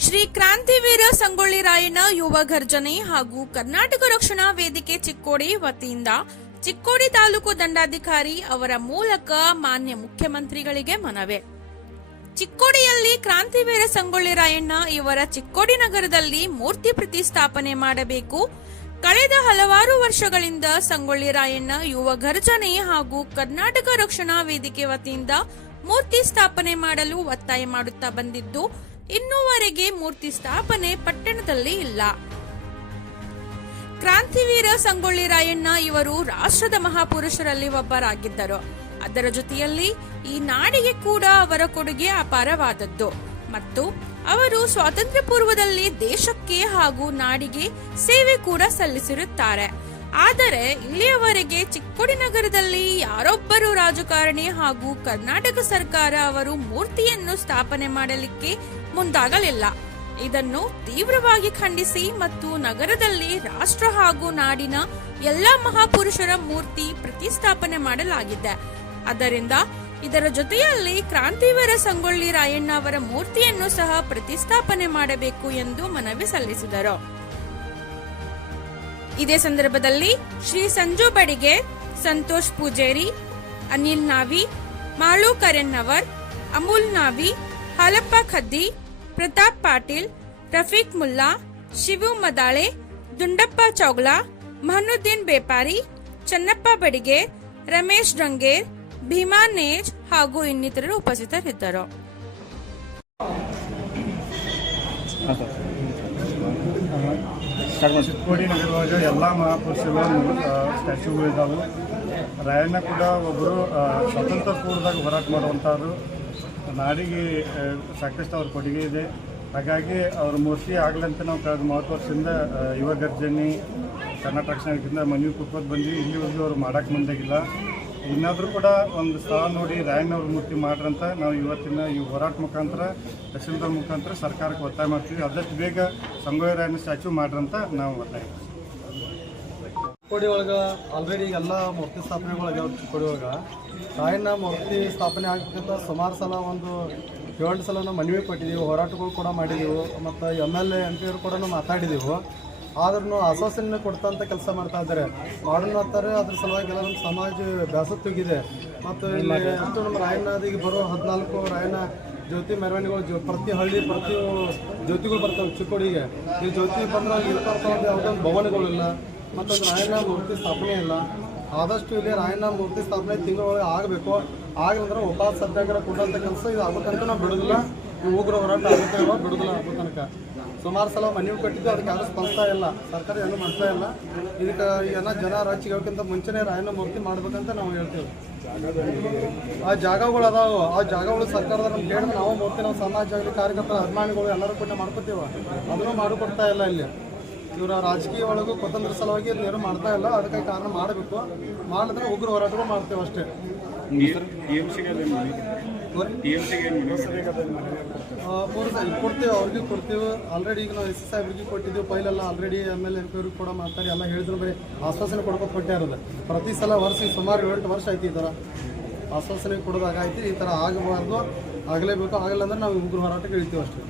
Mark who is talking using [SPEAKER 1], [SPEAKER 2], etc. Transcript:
[SPEAKER 1] ಶ್ರೀ ಕ್ರಾಂತಿವೀರ ಸಂಗೊಳ್ಳಿ ರಾಯಣ್ಣ ಯುವ ಘರ್ಜನೆ ಹಾಗೂ ಕರ್ನಾಟಕ ರಕ್ಷಣಾ ವೇದಿಕೆ ಚಿಕ್ಕೋಡಿ ವತಿಯಿಂದ ಚಿಕ್ಕೋಡಿ ತಾಲೂಕು ದಂಡಾಧಿಕಾರಿ ಅವರ ಮೂಲಕ ಮಾನ್ಯ ಮುಖ್ಯಮಂತ್ರಿಗಳಿಗೆ ಮನವಿ. ಚಿಕ್ಕೋಡಿಯಲ್ಲಿ ಕ್ರಾಂತಿವೀರ ಸಂಗೊಳ್ಳಿ ರಾಯಣ್ಣ ಇವರ ಚಿಕ್ಕೋಡಿ ನಗರದಲ್ಲಿ ಮೂರ್ತಿ ಪ್ರತಿಷ್ಠಾಪನೆ ಮಾಡಬೇಕು. ಕಳೆದ ಹಲವಾರು ವರ್ಷಗಳಿಂದ ಸಂಗೊಳ್ಳಿ ರಾಯಣ್ಣ ಯುವ ಗರ್ಜನೆ ಹಾಗೂ ಕರ್ನಾಟಕ ರಕ್ಷಣಾ ವೇದಿಕೆ ವತಿಯಿಂದ ಮೂರ್ತಿ ಸ್ಥಾಪನೆ ಮಾಡಲು ಒತ್ತಾಯ ಮಾಡುತ್ತಾ ಬಂದಿದ್ದು ಇನ್ನೂವರೆಗೆ ಮೂರ್ತಿ ಸ್ಥಾಪನೆ ಪಟ್ಟಣದಲ್ಲಿ ಇಲ್ಲ. ಕ್ರಾಂತಿವೀರ ಸಂಗೊಳ್ಳಿ ರಾಯಣ್ಣ ಇವರು ರಾಷ್ಟ್ರದ ಮಹಾಪುರುಷರಲ್ಲಿ ಒಬ್ಬರಾಗಿದ್ದರು. ಅದರ ಜೊತೆಯಲ್ಲಿ ಈ ನಾಡಿಗೆ ಕೂಡ ಅವರ ಕೊಡುಗೆ ಅಪಾರವಾದದ್ದು. ಮತ್ತು ಅವರು ಸ್ವಾತಂತ್ರ್ಯ ಪೂರ್ವದಲ್ಲಿ ದೇಶಕ್ಕೆ ಹಾಗೂ ನಾಡಿಗೆ ಸೇವೆ ಕೂಡ ಸಲ್ಲಿಸಿರುತ್ತಾರೆ. ಆದರೆ ಇಲ್ಲಿಯವರೆಗೆ ಚಿಕ್ಕೋಡಿ ನಗರದಲ್ಲಿ ಯಾರೊಬ್ಬರು ರಾಜಕಾರಣಿ ಹಾಗೂ ಕರ್ನಾಟಕ ಸರ್ಕಾರ ಅವರು ಮೂರ್ತಿಯನ್ನು ಸ್ಥಾಪನೆ ಮಾಡಲಿಕ್ಕೆ ಮುಂದಾಗಲಿಲ್ಲ. ಇದನ್ನು ತೀವ್ರವಾಗಿ ಖಂಡಿಸಿ ಮತ್ತು ನಗರದಲ್ಲಿ ರಾಷ್ಟ್ರ ಹಾಗೂ ನಾಡಿನ ಎಲ್ಲಾ ಮಹಾಪುರುಷರ ಮೂರ್ತಿ ಪ್ರತಿಷ್ಠಾಪನೆ ಮಾಡಲಾಗಿದೆ. ಅದರಿಂದ ಇದರ ಜೊತೆಯಲ್ಲಿ ಕ್ರಾಂತಿವೀರ ಸಂಗೊಳ್ಳಿ ರಾಯಣ್ಣ ಅವರ ಮೂರ್ತಿಯನ್ನು ಸಹ ಪ್ರತಿಷ್ಠಾಪನೆ ಮಾಡಬೇಕು ಎಂದು ಮನವಿ ಸಲ್ಲಿಸಿದರು. ಇದೇ ಸಂದರ್ಭದಲ್ಲಿ ಶ್ರೀ ಸಂಜು ಬಡಿಗೆ, ಸಂತೋಷ್ ಪೂಜೇರಿ, ಅನಿಲ್ ನಾವಿ, ಮಾಳು ಕರೆನ್ನವರ್, ಅಮೂಲ್ ನಾವಿ, ಹಾಲಪ್ಪ ಖದ್ದಿ, ಪ್ರತಾಪ್ ಪಾಟೀಲ್, ರಫೀಕ್ ಮುಲ್ಲಾ, ಶಿವು ಮದಾಳೆ, ದುಂಡಪ್ಪ ಚೌಗ್ಲಾ, ಮಹನುದ್ದೀನ್ ಬೇಪಾರಿ, ಚನ್ನಪ್ಪ ಬಡಿಗೆ, ರಮೇಶ್ ರಂಗೇರ್ ಭೀಮಾ ನೇಜ್ ಹಾಗೂ ಇನ್ನಿತರರು ಉಪಸ್ಥಿತರಿದ್ದರು.
[SPEAKER 2] ಹಾಂ ಸರ್.
[SPEAKER 3] ಚಿಕ್ಕೋಡಿ ಎಲ್ಲ ಮಹಾಪುರುಷರು ಸ್ಟ್ಯಾಚ್ಯೂಗಳು ಇದ್ದಾವೆ ರಾಯಣ್ಣ ಕೂಡ ಒಬ್ಬರು ಸ್ವತಂತ್ರ ಪೂರ್ವದಾಗ ಹೋರಾಟ ಮಾಡುವಂಥವ್ರು. ನಾಡಿಗೆ ಸಾಕಷ್ಟು ಅವ್ರ ಕೊಡುಗೆ ಇದೆ. ಹಾಗಾಗಿ ಅವ್ರ ಮೂರ್ತಿ ಆಗ್ಲಂತ ನಾವು ಕಳೆದ ಮೂವತ್ತು ವರ್ಷದಿಂದ ಯುವ ಗರ್ಜನಿ, ಕರ್ನಾಟಕ ರಕ್ಷಣಾ ಮನವಿ ಕೊಟ್ಕೊಂಡು ಬಂದ್ವಿ. ಇಲ್ಲಿವರೆಗೂ ಅವ್ರು ಮಾಡೋಕ್ಕೆ ಮುಂದಾಗಿಲ್ಲ. ಇನ್ನಾದರೂ ಕೂಡ ಒಂದು ಸ್ಥಳ ನೋಡಿ ರಾಯಣ್ಣವ್ರ ಮೂರ್ತಿ ಮಾಡ್ರಂತ ನಾವು ಇವತ್ತಿನ ಈ ಹೋರಾಟ ಮುಖಾಂತರ ದಕ್ಷಿಣದ ಮುಖಾಂತರ ಸರ್ಕಾರಕ್ಕೆ ಒತ್ತಾಯ ಮಾಡ್ತೀವಿ. ಆದಷ್ಟು ಬೇಗ ಸಂಗೊಳ್ಳಿ ರಾಯಣ್ಣ ಸ್ಟ್ಯಾಚ್ಯೂ ಮಾಡ್ರಂತ ನಾವು ಒತ್ತಾಯ.
[SPEAKER 4] ಚಿಕ್ಕೋಡಿ ಒಳಗೆ ಆಲ್ರೆಡಿ ಎಲ್ಲ ಮೂರ್ತಿ ಸ್ಥಾಪನೆಗಳಾಗ್ಯಾವ ಚಿಕ್ಕೋಡಿ ಒಳಗೆ. ರಾಯಣ್ಣ ಮೂರ್ತಿ ಸ್ಥಾಪನೆ ಆಗ್ಬೇಕಂತ ಸುಮಾರು ಸಲ ಒಂದು ಏಳು ಸಲ ನಾವು ಮನವಿ ಕೊಟ್ಟಿದ್ದೀವಿ ಹೋರಾಟಗಳು ಕೂಡ ಮಾಡಿದೆವು. ಮತ್ತು ಎಂ ಎಲ್ ಎ ಎಂ ಪಿಯವರು ಕೂಡ ಮಾತಾಡಿದೆವು. ಆದ್ರೂ ಆಶ್ವಾಸನೆ ಕೊಡ್ತಂತ ಕೆಲಸ ಮಾಡ್ತಾ ಇದ್ದಾರೆ. ಅಂತಾರೆ ಅದ್ರ ಸಲುವಾಗಿ ಎಲ್ಲ ನಮ್ಮ ಸಮಾಜ ಬ್ಯಾಸತ್ತೋಗಿದೆ ಮತ್ತು ಇಲ್ಲಿ ಅಂತೂ ನಮ್ಮ ರಾಯಣ್ಣದಿಗೆ ಬರೋ ಹದಿನಾಲ್ಕು ರಾಯಣ್ಣ ಜ್ಯೋತಿ ಮೆರವಣಿಗೆಗಳು ಪ್ರತಿ ಹಳ್ಳಿ ಪ್ರತಿ ಜ್ಯೋತಿಗಳು ಬರ್ತವೆ ಚಿಕ್ಕೋಡಿಗೆ. ಈ ಜ್ಯೋತಿ ಬಂದ್ರೆ ಅಲ್ಲಿ ಇರ್ತಕ್ಕಂಥ ಯಾವುದೊಂದು ಭವನಗಳಿಲ್ಲ. ಮತ್ತೊಂದು ರಾಯಣ್ಣ ಮೂರ್ತಿ ಸ್ಥಾಪನೆ ಇಲ್ಲ. ಆದಷ್ಟು ಇಲ್ಲಿ ರಾಯಣ್ಣ ಮೂರ್ತಿ ಸ್ಥಾಪನೆ ತಿಂಗಳೊಳಗೆ ಆಗಬೇಕು. ಆಗಲಂದ್ರೆ ಒಬ್ಬ ಸತ್ಯಾಗ್ರಹ ಕೊಡುವಂಥ ಕೆಲಸ ಇದು ಆಗುತ್ತಂತ ನಾವು ಬಿಡೋದಿಲ್ಲ. ಉಗ್ರ ಹೋರಾಟ ಆಗುತ್ತೆ ಅಲ್ಲ ಬಿಡುದಿಲ್ಲ ಆಗೋ ತನಕ. ಸುಮಾರು ಸಲ ಮನವಿ ಕಟ್ಟಿದ್ದು ಅದಕ್ಕೆ ಯಾರು ಸ್ಪಂದಿಸ್ತಾ ಇಲ್ಲ. ಸರ್ಕಾರ ಏನೂ ಮಾಡ್ತಾ ಇಲ್ಲ. ಇದಕ್ಕೆ ಏನ ಜನ ಹೋಗಕ್ಕಿಂತ ಮುಂಚೆನೇ ರಾಯನ ಮೂರ್ತಿ ಮಾಡ್ಬೇಕಂತ ನಾವು ಹೇಳ್ತೇವೆ. ಆ ಜಾಗಗಳು ಅದಾವು. ಆ ಜಾಗಗಳು ಸರ್ಕಾರದ ನಮ್ಗೆ ಹೇಳಿದ್ರೆ ನಾವು ಮೂರ್ತಿ, ನಾವು ಸಮಾಜ ಕಾರ್ಯಕರ್ತರ ಅಭಿಮಾನಿಗಳು ಎಲ್ಲರೂ ಕೂಡ ಮಾಡ್ಕೋತೀವ. ಅದನ್ನು ಮಾಡಿಕೊಡ್ತಾ ಇಲ್ಲ ಇಲ್ಲಿ. ಇವರ ರಾಜಕೀಯ ಒಳಗೂ ಕೊತ್ತಂದ್ರ ಸಲುವಾಗಿ ಏನು ಮಾಡ್ತಾ ಇಲ್ಲ. ಅದಕ್ಕೆ ಕಾರಣ ಮಾಡಬೇಕು. ಮಾಡಿದ್ರೆ ಉಗ್ರ ಹೋರಾಟಗಳು ಮಾಡ್ತೇವೆ ಅಷ್ಟೇ. ಕೊಡ್ತೀವಿ, ಅವ್ರಿಗೆ ಕೊಡ್ತೀವಿ. ಆಲ್ರೆಡಿ ಈಗ ನಾವು ಎಸ್ ಎಸ್ ಸಾಹೇಬ್ರಿಗೆ ಕೊಟ್ಟಿದ್ದೀವಿ ಪೈಲೆಲ್ಲ ಆಲ್ರೆಡಿ ಎಂ ಪಿಯವ್ರಿಗೆ ಕೂಡ ಮಾತಾಡಿ, ಎಲ್ಲ ಹೇಳಿದ್ರು ಬರೀ ಆಶ್ವಾಸನೆ ಕೊಡ್ಬೇಕು ಕೊಟ್ಟೆ ಇರೋದು ಪ್ರತಿ ಸಲ ವರ್ಷ ಸುಮಾರು ಏಳೆಂಟು ವರ್ಷ ಆಯ್ತು ಈ ಥರ. ಆಶ್ವಾಸನೆ ಕೊಡೋದಾಗೈತಿ ಈ ಥರ ಆಗಬಾರ್ದು, ಆಗಲೇಬೇಕು, ಆಗಲ್ಲ ಅಂದ್ರೆ ನಾವು ಉಗ್ರ ಹೋರಾಟಕ್ಕೆ ಇಳಿತೀವಿ ಅಷ್ಟೇ.